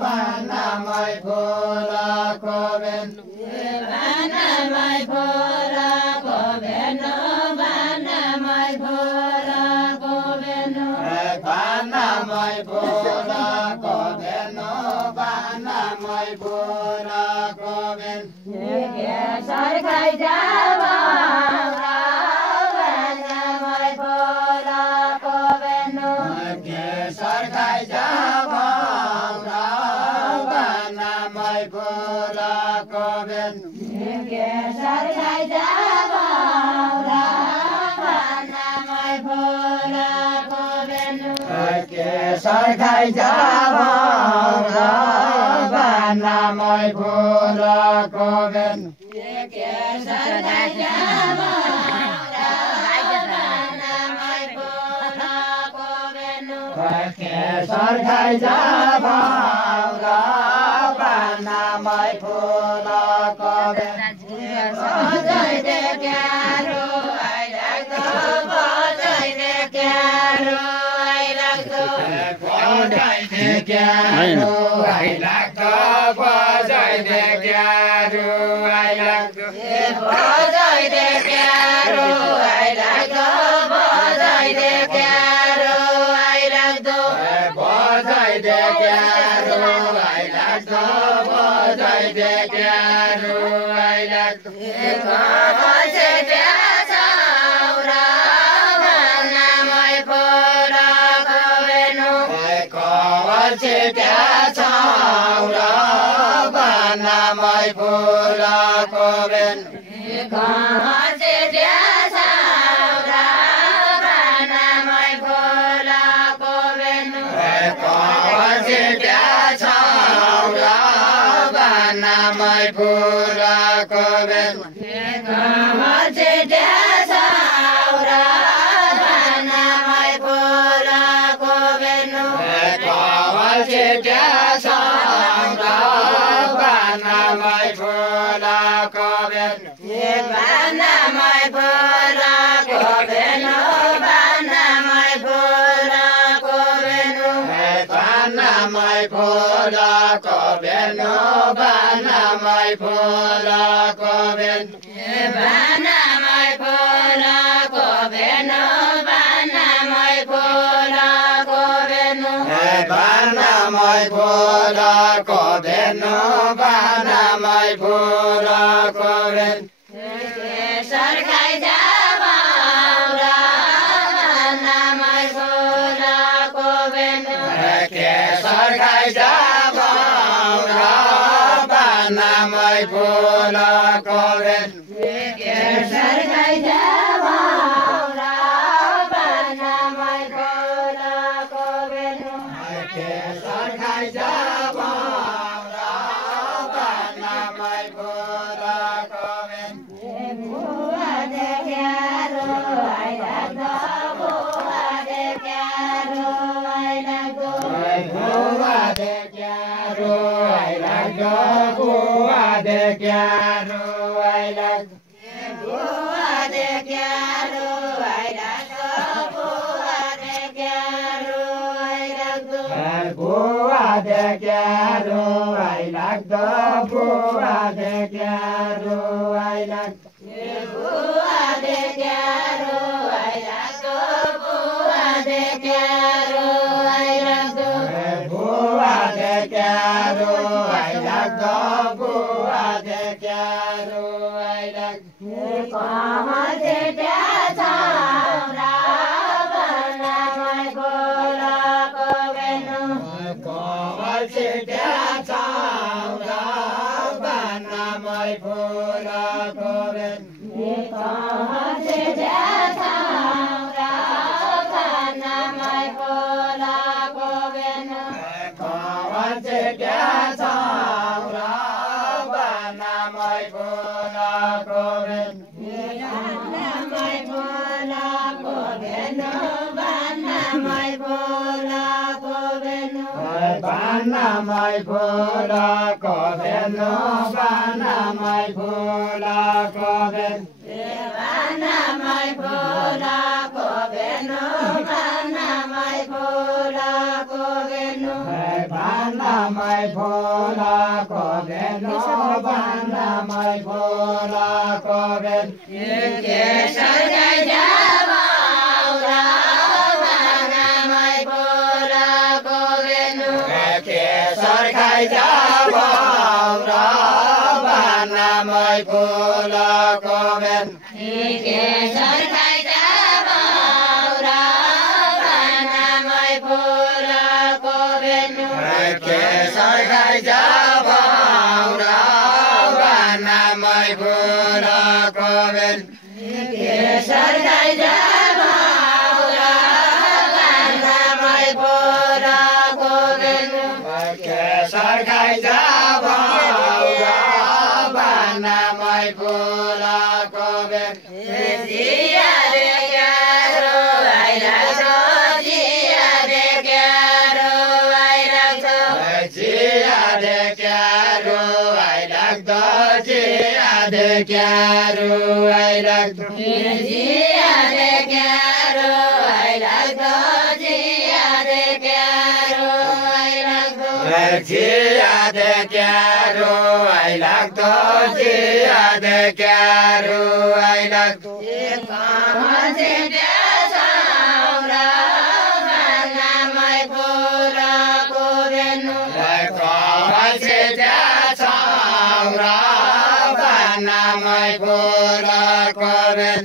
banamai pula koben banamai pula koben banamai pula koben banamai pula koben banamai pula koben ye sarkai java banamai pula koben ye sarkai java banamai pula koben ye sarkai java banamai pula koben ye sarkai java banamai pula koben ye sarkai java banamai pula koben ye sarkai java banamai pula koben bajai de kyaro ai lagdo bajai de kyaro ai lagdo bajai de kyaro ai lagdo bajai de kyaro ai lagdo bajai de kyaro ai lagdo bajai de kyaro ai lagdo bajai de kyaro ai lagdo bajai de kyaro ai lagdo bajai de saura banamai pula koben bajai de saura banamai pula koben bajai de saura banamai pula koben bajai de saura banamai pula koben bajai de saura banamai pula koben bajai de saura banamai pula koben banamai pula koben banamai pula koben banamai pula koben banamai pula koben banamai pula koben banamai pula koben banamai pula koben banamai pula koben sarkai java banamai pula koben sarkai java banamai pula koben sarkai java banamai pula koben sarkai java banamai pula koben bua de kyaro ai lagdo bua de kyaro ai lagdo bua de kyaro ai lagdo bua de kyaro ai lagdo bua de kyaro ai lagdo bua de kyaro ai lagdo bua de kyaro ai lagdo bua de kyaro ai lagdo bua de kyaro ai lagdo bua de kyaro ai lagdo bua de kyaro ai lagdo bua de kyaro ai lagdo bajai de saura banamai pula koben bajai de saura banamai pula koben bajai de saura banamai pula koben bajai de saura banamai pula koben banamai pula koben banamai pula koben banamai pula koben banamai pula koben banamai pula koben banamai pula koben बेनु बान्दामै फुलको बेनु बान्दामै फुलको बेन केशर खाइ जाबौरा बान्दामै फुलको बेनु केशर खाइ जाबौरा बान्दामै फुलको बेन केशर खाइ जाबौरा बान्दामै फुलको बेनु केशर खाइ जाबौरा बान्दामै फुलको बेन केशर खाइ जाबौरा बान्दामै फुलको बेनु केशर खाइ जाबौरा बान्दामै फुलको बेन जिया रे क्यारो आइराख्छ जिया रे क्यारो आइराख्छ जिया दे क्यारो आइलाग्दो जिया दे क्यारो आइलाग्दो जिया रे क्यारो आइराख्छ जिया रे क्यारो आइराख्छ जिया दे क्यारो आइलाग्दो जिया दे क्यारो आइलाग्दो कामसे देशौरा बान्दामै फुलको बेनु कमसे जाछौरा बान्दामै फुलको बेन